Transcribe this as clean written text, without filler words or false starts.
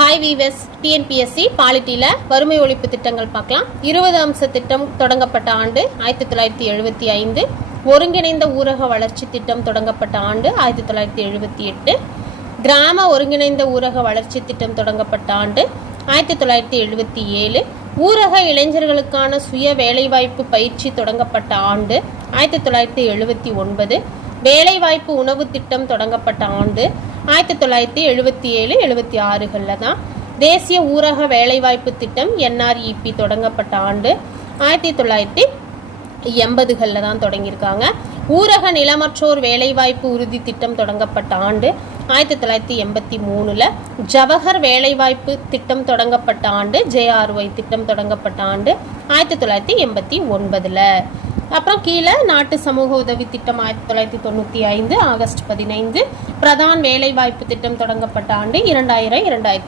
Hi viewers, TNPSC பாலிட்டியில் வறுமை ஒழிப்பு திட்டங்கள் பார்க்கலாம். 20 அம்ச திட்டம் தொடங்கப்பட்ட ஆண்டு 1975. ஒருங்கிணைந்த ஊரக வளர்ச்சி திட்டம் தொடங்கப்பட்ட ஆண்டு 1978. கிராம ஒருங்கிணைந்த ஊரக வளர்ச்சி திட்டம் தொடங்கப்பட்ட ஆண்டு 1977. ஊரக இளைஞர்களுக்கான சுய வேலைவாய்ப்பு பயிற்சி தொடங்கப்பட்ட ஆண்டு 1979. வேலைவாய்ப்பு உணவு திட்டம் தொடங்கப்பட்ட ஆண்டு 1977-76 தான். தேசிய ஊரக வேலைவாய்ப்பு திட்டம் NREP தொடங்கப்பட்ட ஆண்டு 1980 தான் தொடங்கியிருக்காங்க. ஊரக நிலமற்றோர் வேலைவாய்ப்பு உறுதி திட்டம் தொடங்கப்பட்ட ஆண்டு 1983. ஜவஹர் வேலைவாய்ப்பு திட்டம் தொடங்கப்பட்ட ஆண்டு JRY திட்டம் தொடங்கப்பட்ட ஆண்டு 1989. அப்புறம் கீழே நாட்டு சமூக உதவி திட்டம் 1995 ஆகஸ்ட் 15. பிரதான் வேலைவாய்ப்பு திட்டம் தொடங்கப்பட்ட ஆண்டு 2000-2003.